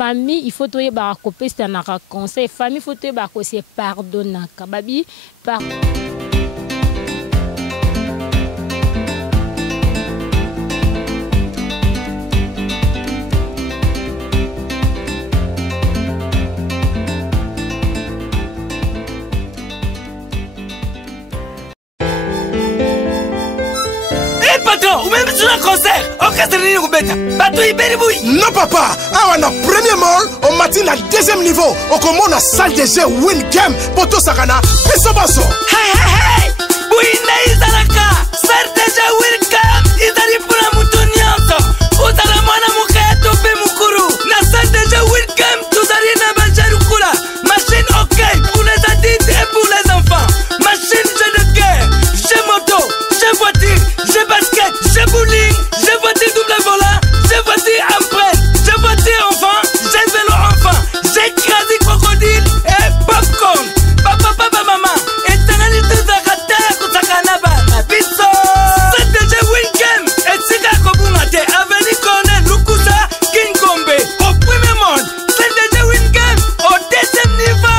famille il faut toyer ba copé c'est un conseil famille il faut toyer ba ko c'est pardonnaka babi par ou même sur un concert, orchestre ni Roubeta, bateau Iberiboui. Non papa, on a premier mall, on matin à deuxième niveau, on commence la salle de jeu Win Game, Poto Sakana, Pesobaso. Hey hey hey, Bouina Izalaka, salle de jeu Win Game, Izali pour la moutonianto, Uzala mwana mukaya tope mukuru, na salle de jeu Win Game, Tuzali na bajarukula, machine ok pour les adultes et pour les enfants, machine jeu de guerre, jeu moto, jeu voiture, jeu basket, jeu bowling, jeu voiture double volant, jeu voiture empreinte, jeu voiture enfant, jeu vélo enfant, jeu crasi crocodile et popcorn. Papa, papa, maman, et tenez tout ça à terre, tout ça canaba, biso. C'est déjà Win Game, et c'est qu'à Kobunate, Avenue Cornel, Lukusa, King Gombe, au premier monde. C'est déjà Win Game, au deuxième niveau.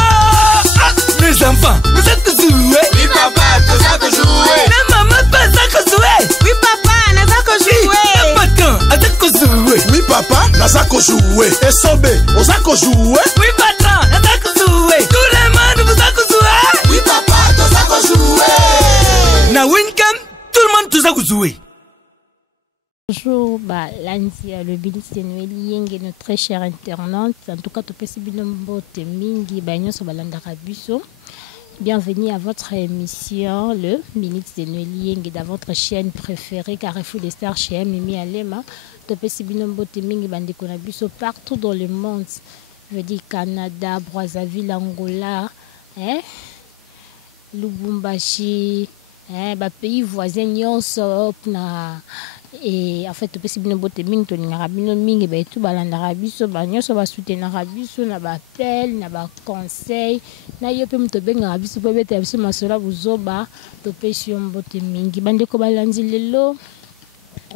Ah, les enfants, vous êtes joués? Oui papa, tu as que jouer. Mais maman, pas ça que jouer. Oui papa, n'a pas que jouer. Patron, avec que jouer. Oui papa, Nazako jouer. Et Sobé, Ozako jouer. Oui patron, avec que jouer. Tout le monde vous a que jouer. Oui papa, Tozako jouer. Na Win Game, tout le monde vous a que jouer. Bonjour, Landia, le ministre de Noël Yeng et notre très chère internaute. En tout cas, tu peux suivre le mingi, bagnon sur Balandarabuso. Bienvenue à votre émission, le ministre de Noël Yeng et dans votre chaîne préférée, Carrefour des Stars chez Mimi Alema. Tu peux suivre le mingi, Bandikonabuso partout dans le monde. Je veux dire Canada, Brazzaville, Angola, Lubumbashi, pays voisins, Nyonso, et en fait tu peux si bien botter ming to n'arabino ming et tout balandarabiso banyo so ba soutenir arabiso na ba appel na ba conseil na yo pe mto benga arabiso pe bete abiso masola buzoba to pe si on botter ming bande ko balandi lelo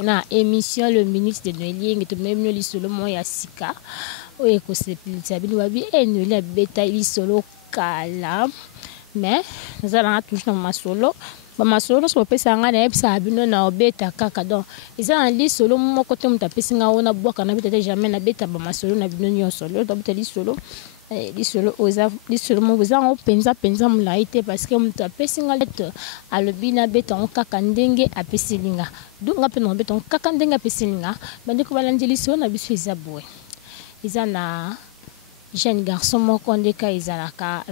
na émission le ministre de Noël Yeng to même li solo mo ya sika o e ko sepilita bino babi e no la beta li solo kala mais nous allons toujours dans masolo bamasolo so pesa ngana epsa bino na obeta kaka donc ils ont li solo moko te muta pesa nga ona boka na beta jamais na beta bamasolo na bino nyo solo to beta li solo oza li solo mo oza on penza mulaite parce que muta pesa nga let alobina beta on kaka ndenge apeselinga donc nga pe no beta on kaka ndenge apeselinga bandi ko balandi li solo na biso ezabwe izana jeune garçon moko ndeka izalaka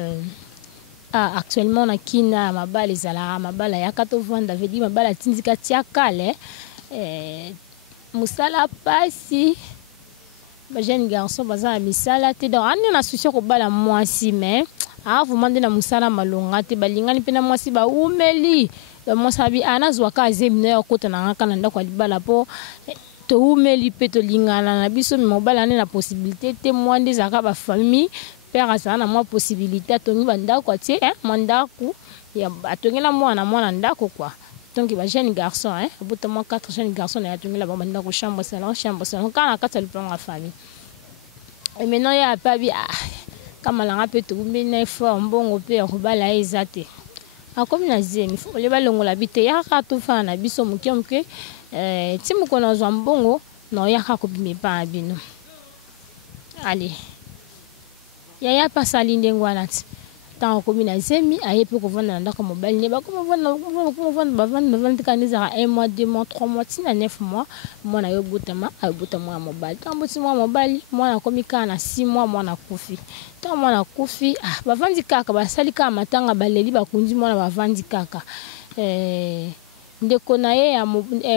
actuellement na kina mabala ezala mabala ya kato vanda vedi mabala tindika tia kale musala pasi ba jeune garçon baza misala te donc ane na souci ko bala mwasi mais vous mandé na musala malonga te balingani pe na mwasi ba umeli ba mwasabi anazwa ka zemina okota na ngaka na ndako libala po to umeli pe to lingana na biso mobala ane na possibilité te mwande zaka ba famille père azana moi possibilité atongi bandako atie mandako ya atongela mwana ndako quoi donc ba jeune garçon abuta moi 4 jeunes garçons na atongela ba bandako chambre salon kana kata le plan la famille et maintenant ya pas bi kama langa pe to mbina fo mbongo pe ya kobala ezate akomi na zemi fo le balongola bite ya ka to fana biso mukemke ti mukona zwa mbongo no ya ka ko bime pa bino allez ya pasa lindengwana tant comme na zemi aye pe ko vanda ndako mobile ne ba ko vanda bavanda kanisa 1 mois 2 mois 3 mois tina 9 mois mwana yo butama mwa mobile tant buti mwa mobile mwana komika na 6 mois mwana kufi tant mwana kufi bavandi kaka basali ka matanga baleli bakundi mwana bavandi kaka ndeko na ye ya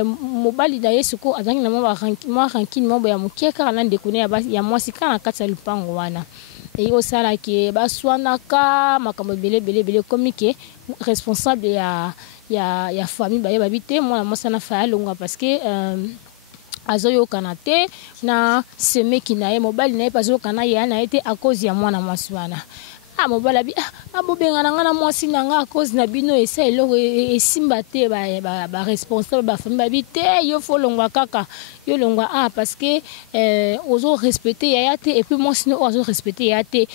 mobali da yesu ko azangi na mwa rankini mabo ya mukeka na ndeko ne ya mwasi kana kata lupango wana et au sala qui baswanaka makambo belé communiquer responsable ya famille ba babité moi na fa longa parce que azoyo kanate na seme ki na ye mobile na ye pazo kana ye na été à cause ya mwana mwaswana ah mobala bi ah bobenga na ngana mwasi na nga cause na bino esa eloko esimba te ba responsable ba famille ba bi te yo fo longwa kaka yo longwa parce que ozo respecter yaya te et puis mwasi no ozo respecter yaya te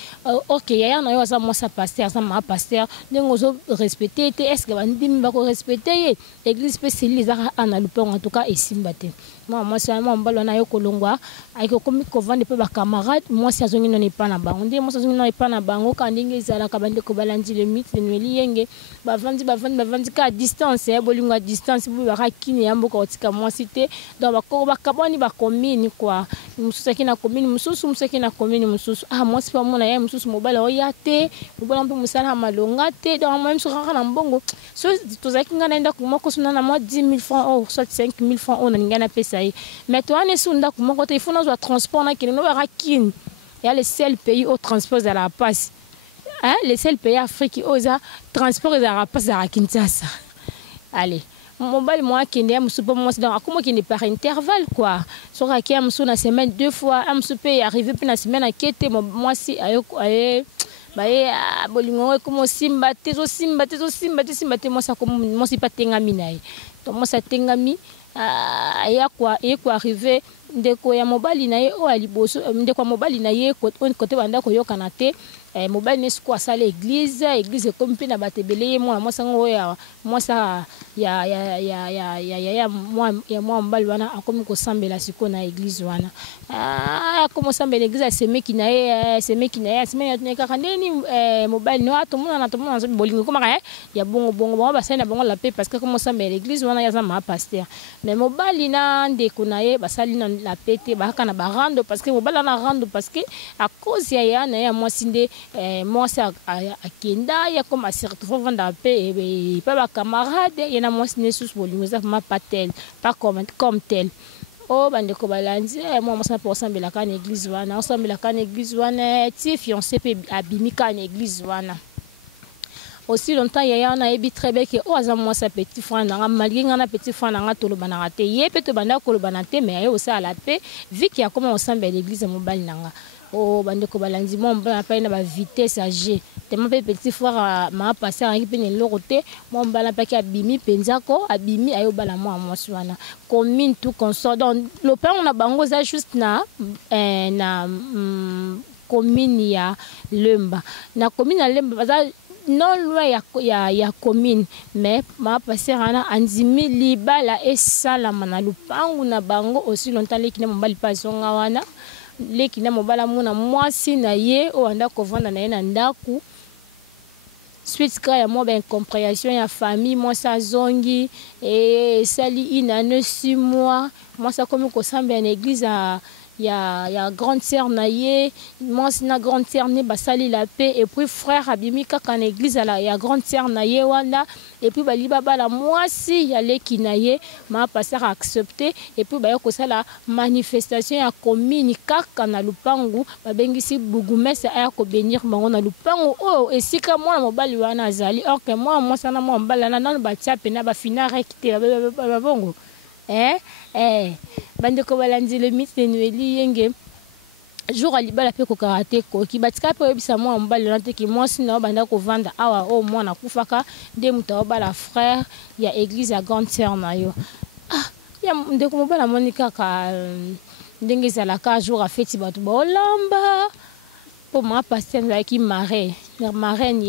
OK yaya na yo aza mwasa pasteur aza ma pasteur ndenge ozo respecter te est-ce que bandimi ba ko respecter ye l'église pe seli za ana lupango en tout cas esimba te moi c'est moi mbalo na yo kolongwa ayiko komi ko vendre pe ba camarade moi si azongi non pas na bango ndi moi azongi non pas na bango kandinga ezala ka bande ko balandi le mythe le nweli yenge ba vandi ka distance bolingo à distance bu ba kini yambo ko tika moi cité donc ba kaboni ba commune quoi mususu na commune mususu na commune mususu moi c'est pas mon na mususu mobala oyate mobala mpe musala malonga te donc même sur na mbongo so tozaki ngana enda ko moko suna na moi 10 000 francs ou soit 5 000 francs on ngana pesa mais toi ne sunda ko moko te il faut na transport na kini no ba kini il y a le seul pays au transport à la passe hein le seul pays Afrique où ça transport à la passe à Kinshasa allez mobile moi qui n'est pas moi donc comment qui n'est par intervalle quoi sur qui am na semaine 2 fois am peut arriver puis na semaine à kete moi si aye baye bolingo comme simba tezo simba moi ça comme moi si pas tengami nae donc moi ça tengami ya quoi arriver ndeko ya mobali na ye o aliboso ndeko mobali na ye côté banda ko yokana te mobali ne siko asala église comme pe na batebele moi sango ya moi ça ya moi mbali wana akomi ko sambela siko na église wana comme sambela église semeki na ye semeki na kaka ndeni mobali no atomona na bolingo comme ya bongo basai na bongo la paix parce que comme sambela église wana ya za ma pasteur mais mobali na ndeko na ye basali na la pété baka na barando parce que mobala na rando parce que à cause ya na ya moi sinde moi ça akenda ya comme à se retrouver vendre paix et pas ba camarade ya na moi sinde sous bolingo ça pas tel pas comme tel oh bande ko balanzi moi ça pour sambela ka na église wana sambela ka na église wana ti fiancé pe abimika na église wana aussi longtemps yaya na ebi très bien que o aza moi sa petit frère na malgré ngana petit frère na tolo bana te ye pe to banda ko bana te mais aussi à la paix vu qu'il y a comme ensemble l'église mobile nanga o bande ko balanzi mon bana pa na ba vitesse ag tellement petit frère ma passer en pe ne loroté mon bana pa ki abimi penzako abimi ayo bala moi wana commune tout consort donc le père on a bango za juste na commune ya Lemba na commune ya Lemba baza non loin ya commune mais ma passer ana anzimi libala esalama na lupangu na bango aussi longtemps lekina mobali pasonga wana lekina mobala muna mwasi na ye o anda ko vanda na ye na ndaku suite ka ya mo ben compréhension ya famille moi ça zongi et sali inane 6 mois moi ça comme ko samba en église ya grande sœur na ye moi na grande sœur ne basali la paix et puis frère abimika kan église ya grande sœur na ye wana et puis bali baba la moi si ya leki na ye ma passer accepter et puis ba yo ko sala manifestation ya commune kaka na lupangu babengisi bugumese aya ko bénir bango na lupangu oh esika moi mobali wana azali or que moi sana moi mbala na ba tia pena ba fina recte ba bongo bande ko balanzi le mythe de nweli yenge jour alibala pe ko karaté ko ki batika pe bisa moi mbali na te ki moi sina banda ko vanda awa o moi na kufaka de muta bala frère ya église ya grande sœur na yo ya ndeko mobala monika ka ndenge za ka jour a fête batu ba olamba po ma pasteur za ki marraine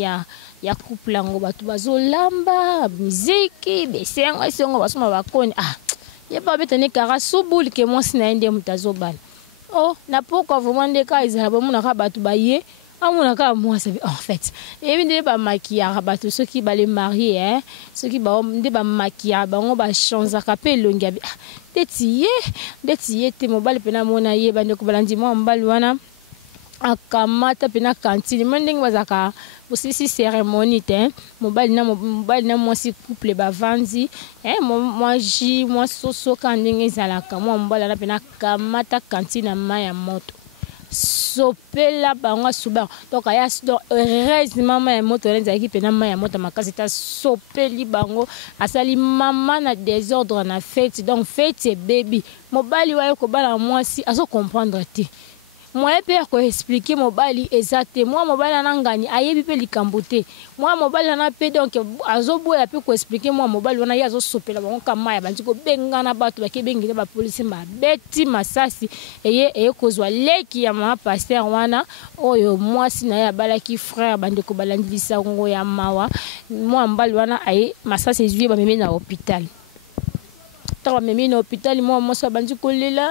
ya couple ngo batu bazolamba muziki besenga songo basoma bakoni il y a pas besoin de cara soboul que moi si na ende mutazobala oh na pourquoi vraiment des cas ils ont mon rabatu baye amuna ka moi c'est en fait et bien ba maquiller rabatu ceux qui ba les marier ceux qui ba ndé ba maquiller ba ngo ba changer ka longi abi detiye te mobile pena mona ye ba ndeko balandi mo mbali wana akamata pena cantine manding bazaka aussi cérémonie te mobile na moi si couple ba vanzi moi soso kandinga ezalaka moi mbala na pena kamata cantine na maya moto sopela bango suba donc aya donc heureusement maya moto lenza ki pena maya moto makasi ta sopeli bango asali mama na désordre na fête donc fête baby mobile wa ko bala moi si aso comprendre te moi père ko expliquer mobali exactement moi mobali nangani ayebi pe likambote moi mobali na pe donc azoboya pe ko expliquer moi mobali wana yazo sopela bango kama ya bandiko bengana bato bakebengile ba police ma beti masasi eye kozwa leki ya ma pasteur wana oyo mwasi na ya balaki frère bandiko balandisa ngo ya mawa moi mbali wana aye masasi ezwi ba meme na hôpital tawa meme na hôpital moi moso bandi kolela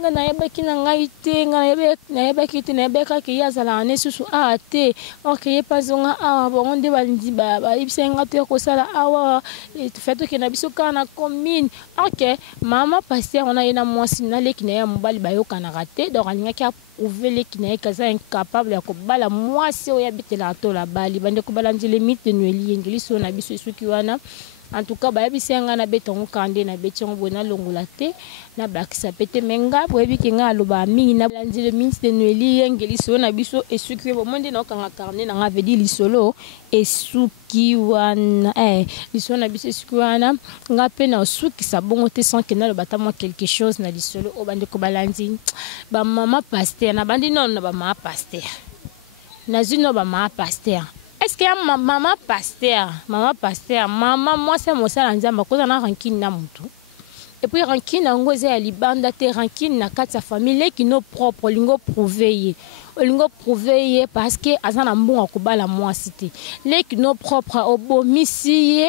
ngana yebaki na ngai te ngana yebaki te na yebaka ke yazala ane susu te okay pazonga bonde balindi ba ibsenga te ko sala awa feto ke na biso kana commune okay mama pasteur ona yena mwasi na leki na ya mobali bayoka na rate donc alingaki ouvele ki na kaza incapable ya kobala mwasi oya bitela to la bali bande ko balandi les mythes de Noélie ngeli so na biso suki wana. En tout cas, bayebi senga na betongo kande na betongo bona longola te na bakisa pete menga boyebi kenga aloba mingi na landi le ministre de Noélie ngeli so na biso esuki bo monde na kanga carnet na nga vedi lisolo esuki wana lisolo na biso esuki wana nga pe na suki sa bongo te sans que na lo batamo quelque chose na lisolo o bande ko balandi ba mama pasteur na bandi non na ba mama pasteur na zino ba mama pasteur. Est-ce que maman pasteur, maman moi c'est mon salanzamba cause na rancune na mutu. Et puis rancune na ngoze ya libanda te rancune na kati sa famille qui no propre lingo prouver parce que azana mbongo kobala moi cité. Les qui no propre obomisiye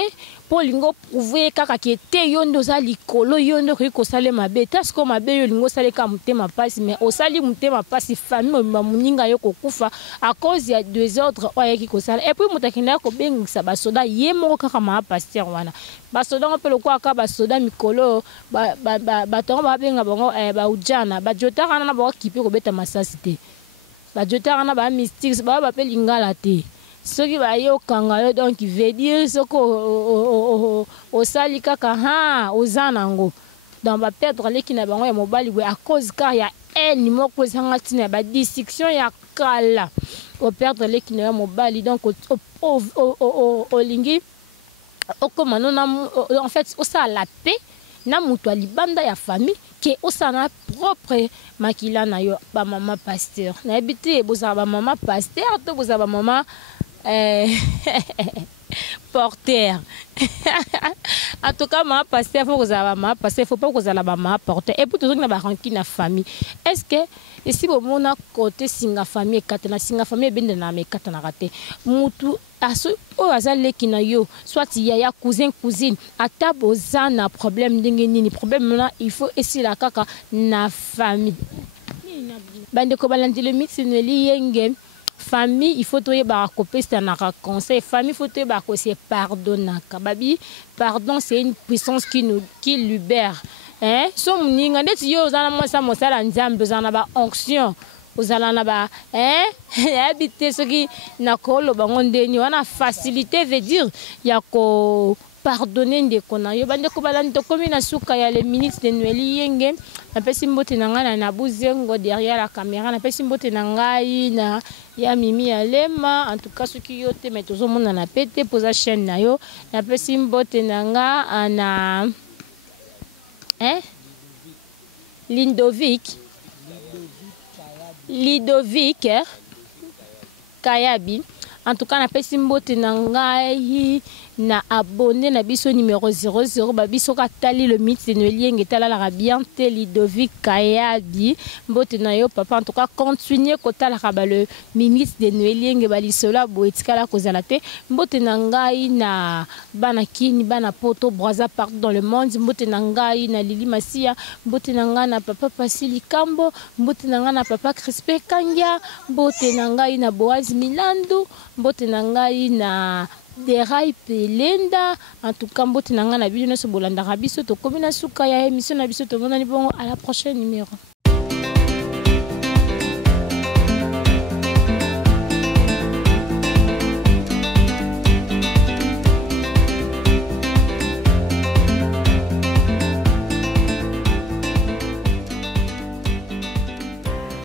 pour lingo prouver kaka ki te yondo za likolo yondo ko sale mabe parce que mabe yo lingo sale ka mutema pasi mais osali mutema pasi famille muninga yo kokufa à cause ya deux autres oya ki ko sale et puis mutakina ko bengisa ba soda yemo kaka ma pasteur wana ba soda on peut le quoi ka ba soda mikolo ba tonga ba benga bongo ba ujana ba jota kana na ba kipe ko beta masasite ba jota kana ba mystique ba pe lingala te. Ce qui va y avoir donc il veut dire ce que au sali kaka aux anango dans ba perdre les qui na bango ya mobali à cause car ya elle mo ko zanga tina ba dissection ya kala au perdre les qui na mobali donc au lingi au comment en fait au ça la paix na mutu libanda ya famille que au sana propre makila na yo ba mama pasteur na habité boza ba mama pasteur to boza ba mama porteur. En tout cas, ma pasteur faut que ma pasteur faut pas que ça la ma porteur et pour tout na ba rancune na famille. Est-ce que ici bon mona côté singa famille katana singa famille bende na me katana raté mutu aso o azale kina yo soit il y a cousin cousine ata bozana problème ndenge nini problème là il faut essayer la kaka na famille. Bande ko balandi le mix ne li yenge famille il faut toyer ba copé c'est un conseil famille faut toyer ba ko c'est pardonnaka babi pardon c'est une puissance qui libère so muninga ndeti yo zana mo sa mo sala nzambe zana ba onction ozala na ba habiter ce qui na kolo bango ndeni wana facilité veut dire ya ko pardonner ndeko na yo bande ko balandi to komi na suka ya le ministre de Noélie yenge na pesi mbote na ngana na buzengo derrière la caméra na pesi mbote na ngai na ya mimi alema en tout cas ce qui yote mais tozo mona na pete posa chaîne na yo na pesi mbote na nga ana Lidovic Kayabi. En tout cas, na pesi mbote na ngai na abonné na biso numéro 00 babiso ka tali le mythe de Noélie ngetala la bien te Lidovic Kayabi mbote na yo papa. En tout cas, continuer kota la ba le ministre de Noélie ngebali sola boetika la kozala te mbote na ngai na bana kini bana poto braza partout dans le monde mbote na ngai na Lili Masia mbote na ngai na papa Pasili Kambo mbote na ngai na papa Crispé Kangia mbote na ngai na Boaz Milandu mbote na ngai na Derai Pelenda. En tout cas mbote na ngai na bino so bolanda biso to komina suka ya émission na biso to mona ni bongo à la prochaine numéro.